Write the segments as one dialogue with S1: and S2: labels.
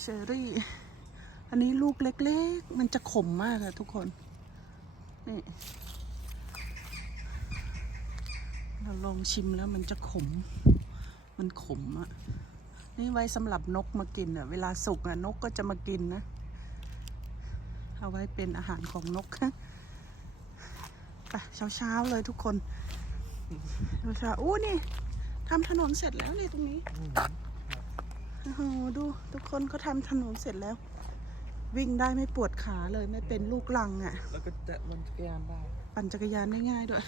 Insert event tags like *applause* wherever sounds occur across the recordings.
S1: เชอรี่ อันนี้ลูกเล็กๆ มันจะขมมากอะทุกคน นี่เราลองชิมแล้วมันจะขม มันขมอะนี่ไว้สำหรับนกมากินอะเวลาสุกอะนกก็จะมากินนะ เอาไว้เป็นอาหารของนกไปเช้าๆเลยทุกคนเช้าๆอู้นี่ทำถนนเสร็จแล้วนี่ตรงนี้ โอ้โหดูทุกคนเขาทำถนนเสร็จแล้ว วิ่งได้ไม่ปวดขาเลยไม่เป็นลูกลังอะ่ะ
S2: แล้วก็จะมันจักรยานได้
S1: ปั่นจักรยานได้ง่ายด้วย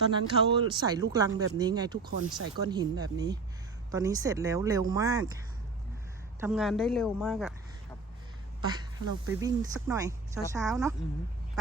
S1: ตอนนั้นเขาใส่ลูกลังแบบนี้ไงทุกคนใส่ก้อนหินแบบนี้ ตอนนี้เสร็จแล้วเร็วมากทำงานได้เร็วมากอะ่ะไปเราไปวิ่งสักหน่อย เช้าๆเนาะ
S2: อืม
S1: ไป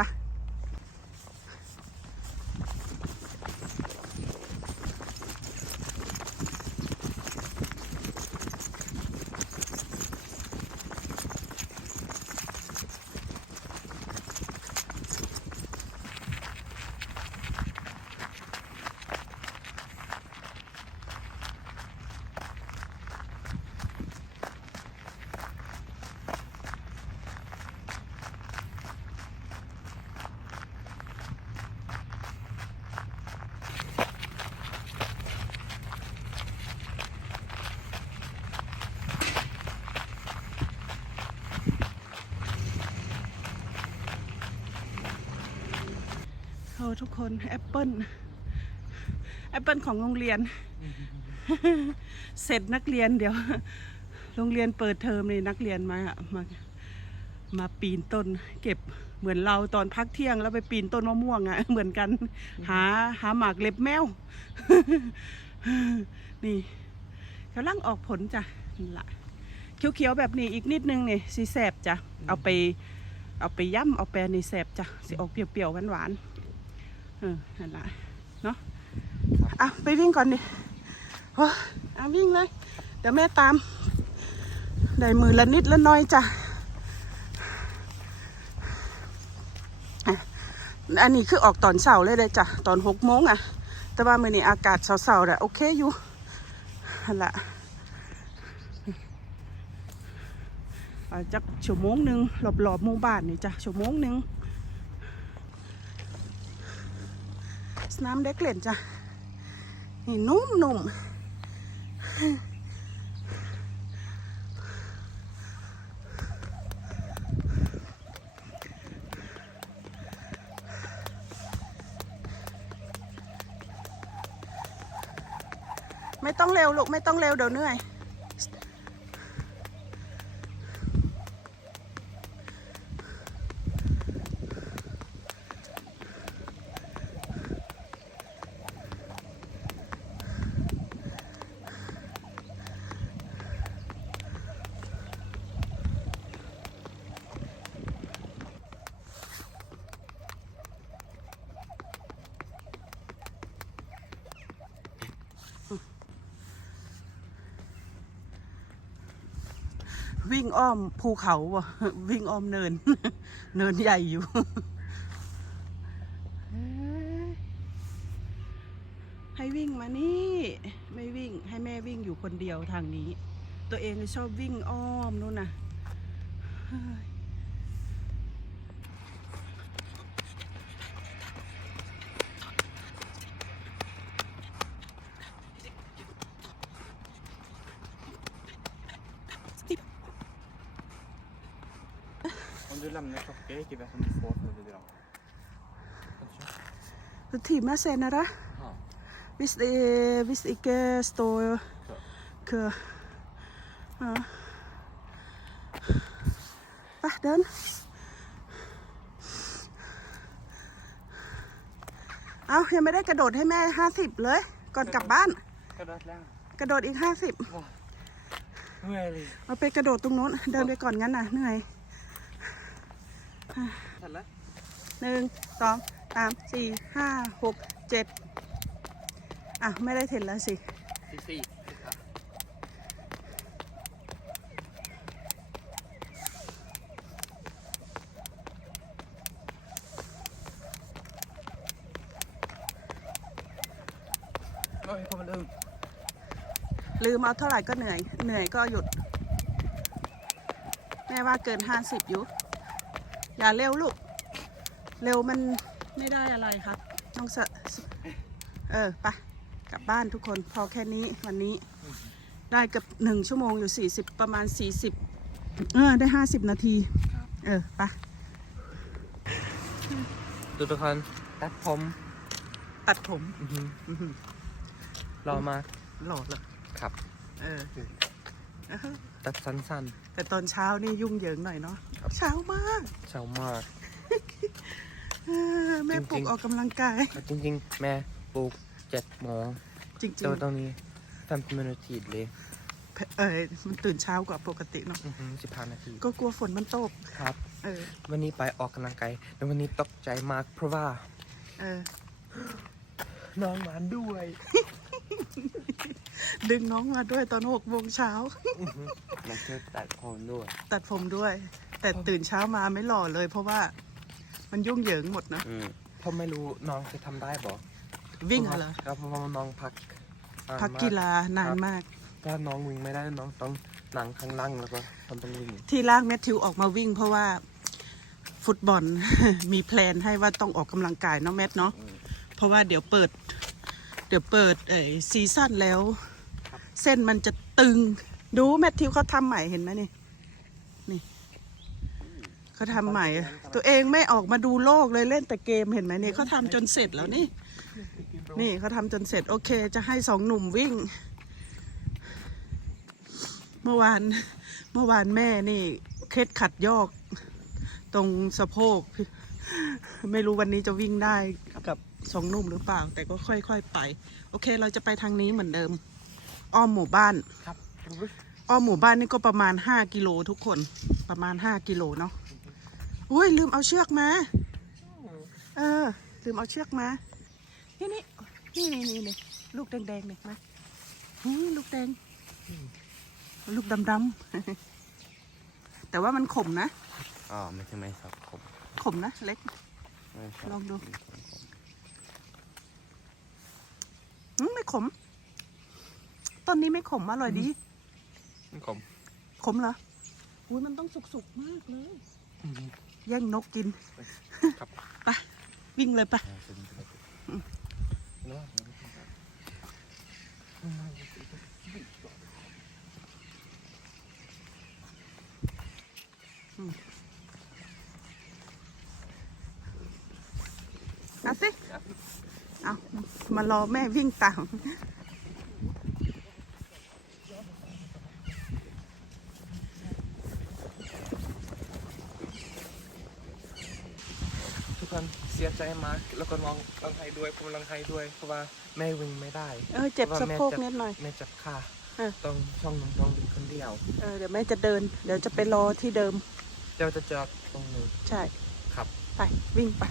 S1: ทุกคนแอปเปิลแอปเปิลของโรงเรียน เสร็จนักเรียนเดี๋ยว โรงเรียนเปิดเทอมเลยนักเรียนมามามาปีนต้น เก็บเหมือนเราตอนพักเที่ยงแล้วไปปีนต้นมะม่วงอะ่ะเหมือนกัน หาหาหมากเล็บแมว นี่กำลังออกผลจ้ะนั่นละเขียวๆแบบนี้อีกนิดนึงนี่สีแสบจ้ะเอาไป เอาไปย่ำเอาแปรนี่แสบจ้ะสิออกเปรี้ยวๆหวานๆ เออนั่นละเนาะอะไปวิ่งก่อนดิโอ้ยอะวิ่งเลย เดี๋ยวแม่ตาม ได้มือละนิดละน้อยจ้ะอะอันนี้คือออกตอนเสาร์เลยเลยจ้ะ ตอนหกโมงอะ แต่ว่ามื่อนี้อากาศเสาร์ๆแหละโอเคอยู่นั่นละอะจักชั่วโมงหนึ่งรอบๆหมู่บ้านนี่จ้ะชั่วโมงหนึ่ง สนามเด็กเล่นจ้ะ นี่นุ่มนุ่มไม่ต้องเร็วลูก ไม่ต้องเร็วเดี๋ยวเหนื่อย วิ่งอ้อมภูเขาว่ะวิ่งอ้อมเนิน เนินใหญ่อยู่ให้วิ่งมานี่ไม่วิ่งให้แม่วิ่งอยู่คนเดียวทางนี้ ตัวเองชอบวิ่งอ้อมนู่นน่ะ
S2: du lämnar klockor gick det som du får för det bra.
S1: Så timme senere,
S2: Ja.
S1: hvis, det, hvis ikke står kø ja. ไปเดินเอายังไม่ได้กระโดดให้แม่ห้าสิบเลย ก่อนกลับบ้าน
S2: Ska du äta länge?
S1: กระโดดอีกห้าสิบ
S2: Nu är det...
S1: เอาไปกระโดดตรงโน้น เดินไปก่อนงั้นน่ะเหนื่อย
S2: Eller?
S1: หนึ่งสองสามสี่ห้าหกเจ็ดอะ ไม่ได้เห็นแล้วสิ
S2: Precis. Oj, jag kommer lugnt.
S1: ลืมเอาเท่าไหร่ก็เหนื่อย เหนื่อยก็หยุด แม่ว่าเกินห้าสิบอยู่ อย่าเร็วลูก เร็วมันไม่ได้อะไรครับต้องสะเออไปกลับบ้านทุกคนพอแค่นี้วันนี้ ได้เกับหนึ่งชั่วโมงอยู่สี่สิบประมาณสี่สิบเออได้ห้าสิบนาที เออไป
S2: ดูทุกคนตัดผม
S1: ตัดผม
S2: อื้อหือ
S1: อื้อหือ
S2: รอมาก
S1: หล่อเลย
S2: ครับ
S1: เออเออ
S2: ตัดสั้น
S1: แต่ตอนเช้านี่ยุ่งเหยิงหน่อยเนาะ
S2: ครับ
S1: เช้ามาก
S2: ๆเช้ามาก
S1: เออแม่
S2: จริงๆ
S1: ปลุกออกกำลังกาย
S2: จริงๆ แม่ปลูกเจ็ดโมง
S1: จริง
S2: แต่ว่าตอนนี้ทำเป็นนาทีเลย
S1: ๆเออมันตื่นเช้ากว่าปกติเนาะ
S2: สิบห้านาที
S1: ก็กลัวฝนมันตก
S2: ครับ
S1: เออ
S2: วันนี้ไปออกกำลังกายแต่วันนี้ตกใจมากเพราะว่า
S1: เออ
S2: น้องมาด้วย
S1: ดึงน้องมาด้วยตอนหกโมงเช้า
S2: มันเธอตัดผมด้วย
S1: ตัดผมด้วย แต่ตื่นเช้ามาไม่หล่อเลย เพราะว่ามันยุ่งเหยิงหมดนะ
S2: เพราะไม่รู้น้องจะทำได้บ่
S1: วิ่งเหรอ
S2: ครับเพราะว่าน้องพักนน
S1: พักกีฬานาน
S2: ครับ
S1: มาก
S2: ถ้าน้องวิ่งไม่ได้น้องต้องนั่งข้างล่างแล้วก็ทำต้องวิ่ง
S1: ที่ลากแมทธิวออกมาวิ่ง เพราะว่าฟุตบอล มีแพลนให้ว่าต้องออกกำลังกายเนาะแมทเนาะเพราะว่าเดี๋ยวเปิด เดี๋ยวเปิดเออซีซั่นแล้ว เส้นมันจะตึง ดูแมทธิวเขาทำใหม่เห็นไหมนี่นี่ เขาทำใหม่ ตัวเองไม่ออกมาดูโลกเลยเล่นแต่เกมเห็นไหมนี่เขาทำจนเสร็จแล้วนี่ นี่เขาทำจนเสร็จ โอเค จะให้สองหนุ่มวิ่ง เมื่อวานเมื่อวานแม่นี่ เคล็ดขัดยอก ตรงสะโพก ไม่รู้วันนี้จะวิ่งได้กับสองหนุ่มหรือเปล่า แต่ก็ค่อย ๆ ไป โอเค เราจะไปทางนี้เหมือนเดิม อ้อมหมู่บ้าน
S2: ครับ
S1: อ้อมหมู่บ้านนี่ก็ประมาณห้ากิโลทุกคนประมาณห้ากิโลเนาะ อุ้ยลืมเอาเชือกมา เออ ลืมเอาเชือกมา นี่นี่นี่นี่นี่นี่ลูกแดงๆเนี่ยมาอืมลูกแดง ลูกดำๆ แต่ว่ามันขมนะ
S2: อ๋อไม่ใช่ไม่ครับผม
S1: ขมนะ เล็ก
S2: ไม่ชอบ
S1: ลองดู อืมไม่ขม ต้นนี้ไม่ขม อร่อยดี
S2: ผม
S1: ขมเหรอ อุ้ยมันต้องสุกๆมากเลย แย่งนกกิน
S2: ครับ
S1: ไปวิ่งเลยไปะเอาสิ เอามารอแม่วิ่งตาม
S2: ทุกคนเสียใจมากแล้วก็น้องรังไห้ด้วยผมรังไห้ด้วย เพราะว่าแม่วิ่งไม่ได้
S1: เออเจ็บสะโพกนิดหน่อย
S2: แม่จับขา
S1: เออ
S2: ต้องช่องน้องต้องวิ่งคนเดียว
S1: เออเดี๋ยวแม่จะเดิน เดี๋ยวจะไปรอที่เดิม
S2: เดี๋ยวจะจอดตรงนู้น
S1: ใช่
S2: ครับ
S1: ไปวิ่งไป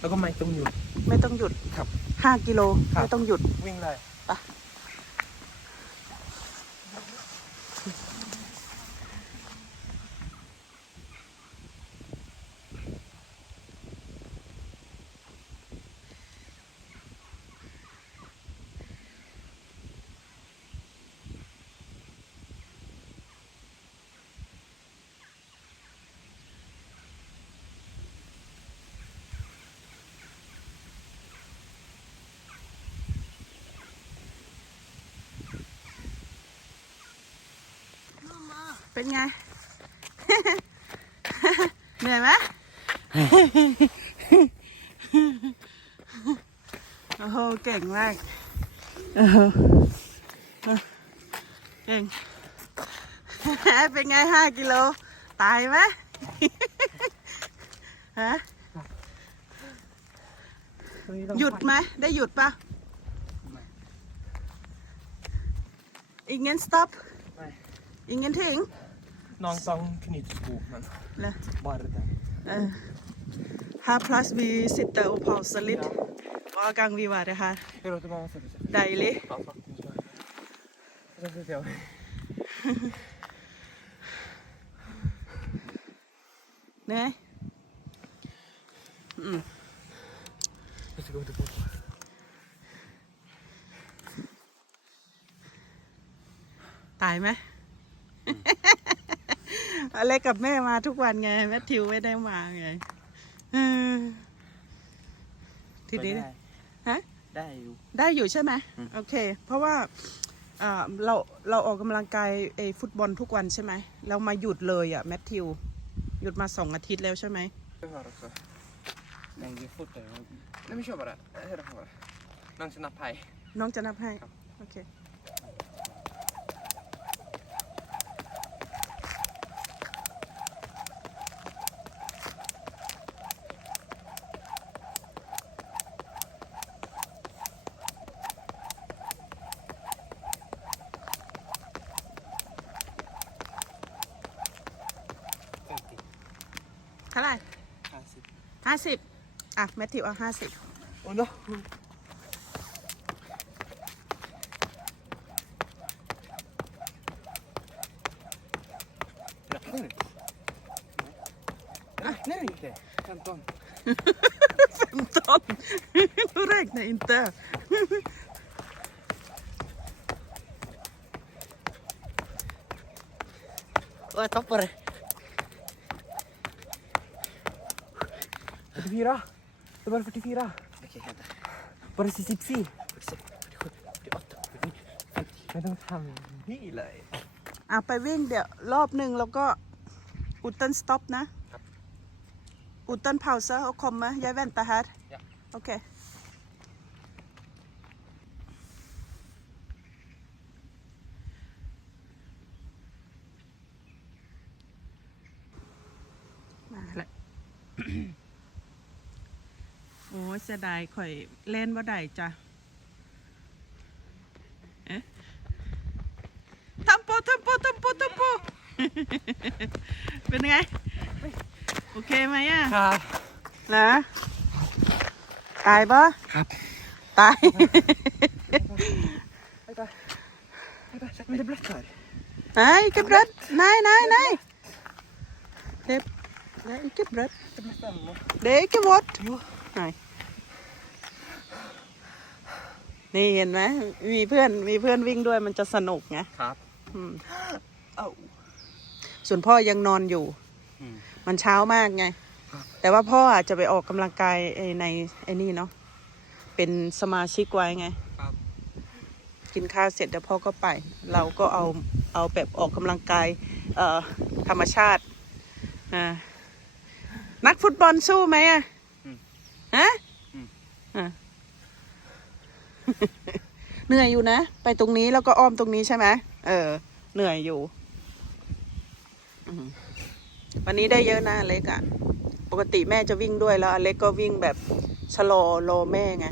S2: แล้วก็ไม่ต้องหยุด
S1: ไม่ต้องหยุด
S2: ครับ
S1: ห้ากิโล
S2: ครับ
S1: ไม่ต้องหยุด
S2: วิ่งเลย
S1: เป็นไง เหนื่อยไหมโอ้โห เก่งมากโอ้โหเก่ง เป็นไงห้ากิโล ตายไหมฮะ หยุดไหม ได้หยุดปะอีกงั้น stop
S2: ไม่
S1: Ingenting?
S2: น้องต้องคณิตสูงมัน
S1: Nej.
S2: บอดแต่
S1: Uh, her plads vi sitter og pauser litt hver gang vi var her.
S2: เดี๋ยวเราจะมาเสร็จเสร็จ
S1: Deilig.
S2: เอาฟักคุณช่วยเดี๋ยวเดี๋ยว
S1: Nej? Mm.
S2: เดี๋ยวจะกูจะพูด
S1: ตายไหม อะไรกับแม่มาทุกวันไง แมทธิวไม่ได้มาไงเออทีนี้
S3: ได้
S1: ฮะ
S3: ได้อยู่
S1: ได้อยู่ใช่ไหม
S3: อืม
S1: โอเค เพราะว่าอ่าเราเราออกกำลังกายไอ้ฟุตบอลทุกวันใช่ไหมเรามาหยุดเลยอะแมทธิว หยุดมาสองอาทิตย์แล้วใช่ไหม
S2: Jag har också.
S3: ยังยี่ฟุตเลย
S2: Nej men kör bara. Hej då bara. Någon snabb haj.
S1: น้องจะนับให้
S2: ครับ
S1: โอเค เท่าไหร่
S3: ห้าสิบ
S1: ห้าสิบอะ แมทธิวเอาห้าสิบ
S2: Och då. Räknar du? Räknar du inte? 15.
S1: 15 Du räknar inte.
S3: Och jag tappade.
S2: 44. Det var 44.
S3: Okej, vänta.
S2: Bara si si si.
S3: 46, 47, 48, 49, 50.
S2: Men de kan vila i.
S1: อะไปวิ่งเดี๋ยวรอบหนึ่งแล้วก็อุตเตันสต็อปนะ อุตเตันพาวเซอร์คอมมะยายแว่นตาฮัด
S2: Ja.
S1: โอเค มาแล้ว โอ้ ยเสียดายข่อยเล่นว่าใดจ้ะเอ๊ะทำโปทำโปทำโปทำโปเป็นไง โอเคไหมอะ
S2: Här.
S1: นะตายปะ
S2: ครับ
S1: ตาย
S2: Vänta. Vänta, men det är blött här.
S1: nej ikke blødt nej nej nej det det er ikke blødt
S2: Det är blött ännu.
S1: det er ikke vådt
S2: jo
S1: nej นี่เห็นไหมมีเพื่อนมีเพื่อนวิ่งด้วยมันจะสนุกไง
S2: ครับ
S1: อืม
S2: เอ้า
S1: ส่วนพ่อยังนอนอยู่
S3: อืม
S1: มันเช้ามากไง
S2: ครับ
S1: แต่ว่าพ่ออาจจะไปออกกำลังกายไอ้ในไอ้นี่เนาะ เป็นสมาชิกไว้ไง
S2: ครับ
S1: กินข้าวเสร็จเดี๋ยวพ่อก็ไป เราก็เอาเอาแบบออกกำลังกาย เอ่อ ธรรมชาติอ่านักฟุตบอลสู้ไหมอะ
S3: อืม
S1: ฮะ
S3: อืม
S1: อะ เหนื่อยอยู่นะ ไปตรงนี้แล้วก็อ้อมตรงนี้ใช่ไหมเออ เหนื่อยอยู่ วันนี้ได้เยอะนะอเล็กอะปกติแม่จะวิ่งด้วยแล้วอเล็กก็วิ่งแบบชะลอรอแม่ไง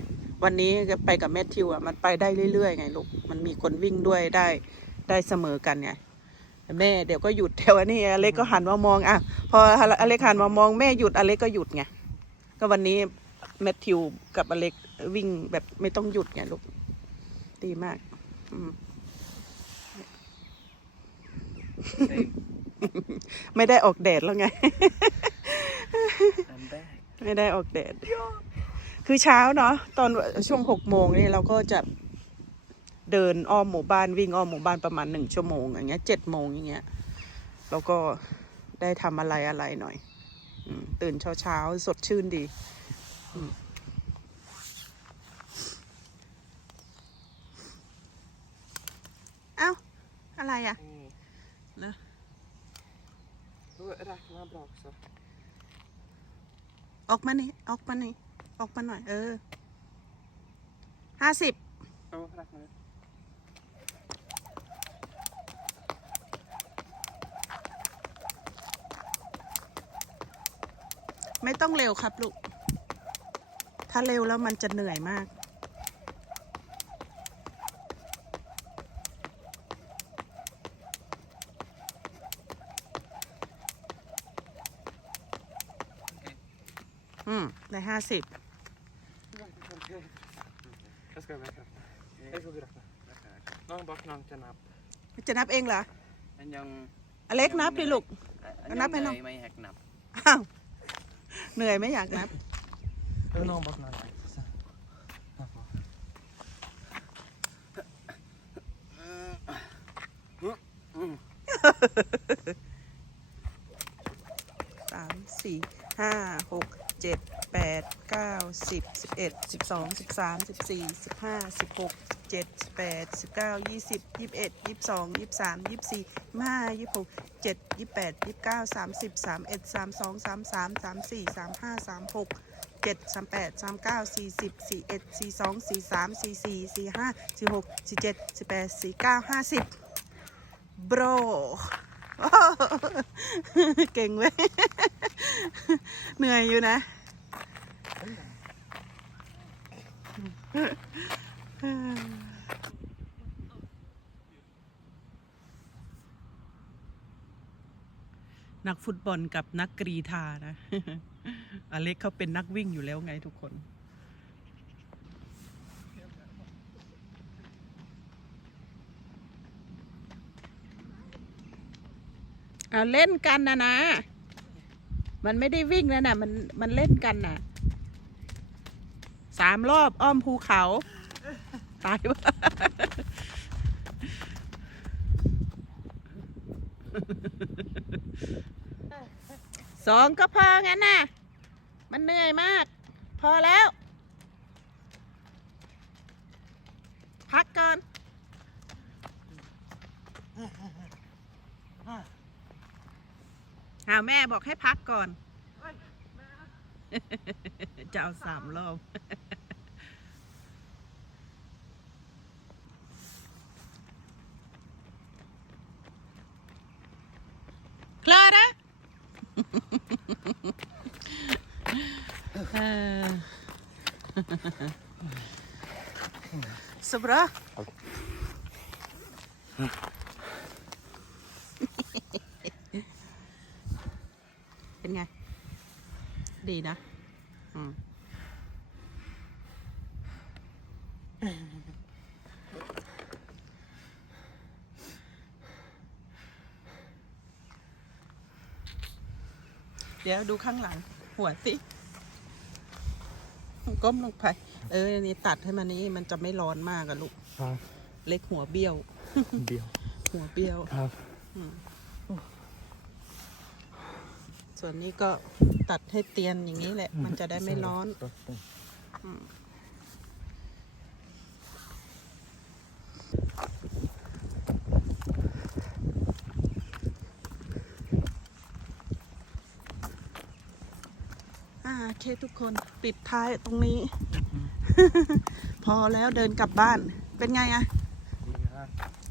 S1: วันนี้ไปกับแมทธิวอะมันไปได้เรื่อยๆไงลูก มันมีคนวิ่งด้วยได้ได้เสมอกันไงแม่เดี๋ยวก็หยุดแต่วันนี้อเล็กก็หันมามองอะพออเล็กหันมามองแม่หยุดอเล็กก็หยุดไงก็วันนี้แมทธิวกับอเล็ก วิ่งแบบไม่ต้องหยุดไงลูก ดีมากอืม
S3: Same.
S1: ไม่ได้ออกแดดแล้วไง
S3: I'm back.
S1: ไม่ได้ออกแดด คือเช้าเนาะตอนช่วงหกโมงนี่เราก็จะเดินอ้อมหมู่บ้านวิ่งอ้อมหมู่บ้านประมาณหนึ่งชั่วโมงอย่างเงี้ยเจ็ดโมงอย่างเงี้ยแล้วก็ได้ทำอะไรอะไรหน่อยอมตื่นเช้าเช้าๆสดชื่นดี อืมเอ้า อะไรอะ
S2: Mm.
S1: เหรอ
S2: Då räknar jag bra också.
S1: ออกมานี่ออกมานี่ออกมาหน่อย เออห้าสิบ
S2: Jo, räknar du.
S1: ไม่ต้องเร็วครับลูก ถ้าเร็วแล้วมันจะเหนื่อยมาก ห้าสิบ
S2: น้องบอกน้องจะนับ
S1: จะนับเองเหรอ
S3: อันยัง
S1: อเล็กนับดิลูก
S3: นั
S1: บไห้น้อง
S3: ไม่แหกนับ
S1: เหนื่อยไม่อยากนับ
S2: น้องบอกน้
S3: องสามสี่ห้าหก
S1: เจ็ด แปดเก้าสิบสิบเอ็ดสิบสองสิบสามสิบสี่สิบห้าสิบหกเจ็ดสิบแปดสิบเก้ายี่สิบยี่สิบเอ็ดยี่สิบสองยี่สิบสามยี่สิบสี่ยี่สิบห้ายี่สิบหกเจ็ดยี่สิบแปดยี่สิบเก้าสามสิบสามเอ็ดสามสองสามสามสามสี่สามห้าสามหกเจ็ดสามแปดสามเก้าสี่สิบสี่เอ็ดสี่สองสี่สามสี่สี่สี่ห้าสี่หกสี่เจ็ดสี่แปดสี่เก้าห้าสิบ bro เก่งเว้ย เหนื่อยอยู่นะ นักฟุตบอลกับนักกรีธานะ อเล็กเขาเป็นนักวิ่งอยู่แล้วไงทุกคนเอาเล่นกันนะนะ มันไม่ได้วิ่งแล้วนะมันมันเล่นกันน่ะ สามรอบอ้อมภูเขา ตายวะสองก็พองั้นน่ะ มันเหนื่อยมาก พอแล้ว พักก่อนหาแม่บอกให้พักก่อน เอาสามรอบ Clara? Så bra. เป็นไง ดีนะ เดี๋ยวดูข้างหลัง หัวสิก้มลงไป เอออันนี้ตัดให้มันนี้มันจะไม่ร้อนมากอะลูก
S2: ครับ
S1: เล็กหัวเบี้ยว
S2: เดียว
S1: หัวเบี้ยว
S2: ครับ
S1: ส่วนนี้ก็ตัดให้เตียนอย่างนี้แหละ มันจะได้ไม่ร้อนอ่าโอเค ทุกคนปิดท้ายตรงนี้ พอแล้วเดินกลับบ้าน เป็นไงอะ
S2: ดีมาก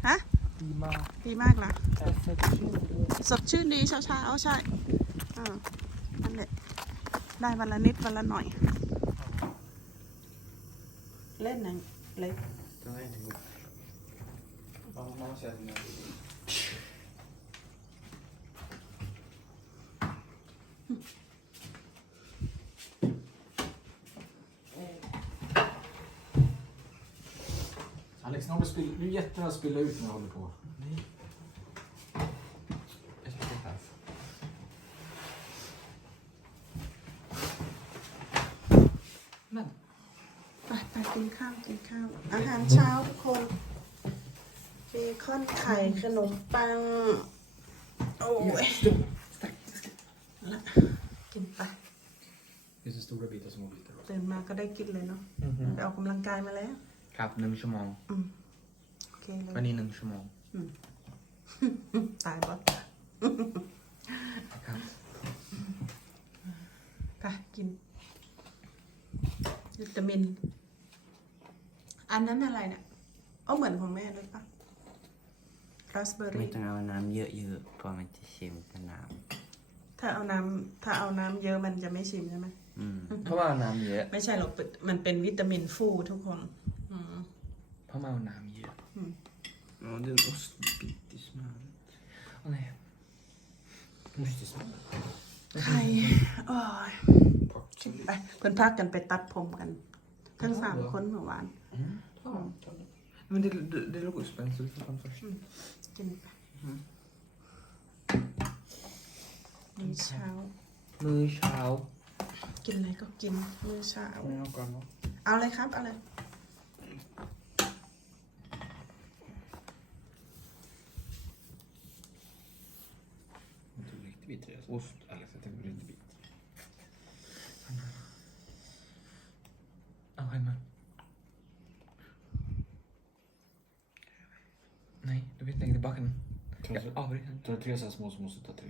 S1: ฮะ
S2: ดีมาก
S1: ดีมากละ
S2: แต่เซ็กซี่ด้วย
S1: สดชื่นดีเช้าเช้าๆใช่อ่านั่นแหละได้วันละนิดวันละหน่อย เล่นหนังเล็ก
S4: Alex, nu, har du spill, nu är det jättenära att spilla ut när jag håller på. Men,
S1: ไปไปกินข้าวกินข้าว อาหารเช้าทุกคนเบคอนไข่ขนมปัง โอ้ยละกินไป
S4: det finns en stora bitar små bitar också.
S1: ตื่นมาก็ได้กินเลยเนาะไปออกกำลังกายมาแล้ว
S2: ครับหนึ่งชั่วโมง
S1: โอ เคเลย
S2: วันนี้หนึ่งชั่วโมง
S1: ตายบอส
S2: ครับ
S1: ไปกิน วิตามิน อันนั้นอะไรเนี่ยเอาเหมือนของแม่เลยปะราสเบอร์
S3: ไม่
S1: รี่
S3: ต้องเอาน้ำเยอะๆเพราะมันจะเค็มกับน้
S1: ถ้าเอาน้ำถ้าเอาน้ำเยอะมันจะไม่ชิมใช่ไหมำ
S3: อืม
S2: เพราะว่าน้ำเยอะ
S1: ไม่ใช่หรอก มันเป็นวิตามินฟูทุกคน อืม
S2: เพราะว่าน้ำเยอะ
S3: Ja, det är en ostbit i smöret.
S2: อะไร
S4: Måste smaka.
S1: ไข่โอ้ยกินไปเพื่อนพักกันไปตัดผมกัน ทั้งสามคนเมื่อวาน
S2: Men det, det, det låg spännande, så vi får ta den först.
S1: กินไปมื้อเช้า
S2: มื้อเช้า
S1: กินอะไรก็กินมื้อเช้า
S2: ไม่เอาก่อนเนาะ
S1: เอาเลยครับ เอาเลย
S4: bit i det? Ost, Alex. Jag tänkte på inte bit. Ja, hemma. Nej, du
S2: vet längre
S4: tillbaka nu. Jag avbryter inte. Ta tre så här små så måste du ta tre.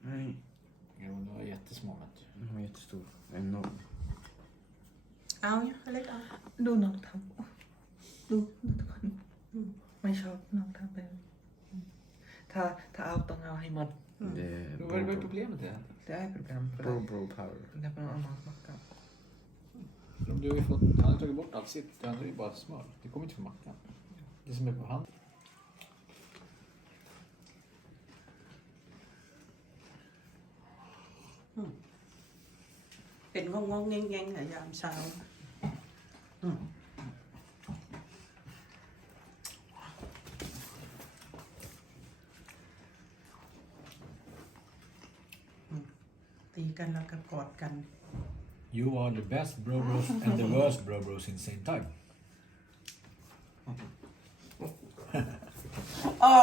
S3: Nej.
S4: Jo, du har jättesmå typ. vet du.
S3: Den var jättestor. Enorm.
S2: jag lägg av. Du något av. Du, du kan. Man kör något
S3: av. Ta,
S4: ta av den här
S3: hemma.
S4: problemet är?
S2: Det är problem för dig.
S3: bro power.
S2: Det är på någon annan macka.
S4: Du har ju fått, han har tagit bort allt sitt. Det andra är ju bara smör. Det kommer inte från mackan. Det som är på
S1: handen. Mm. Cái ngon ngon ngang ngang là làm sao? Mm. กันแล้วก็กอดกัน
S4: You are the best bro bros and the worst bro bros in the same time. *laughs*
S1: โอ้า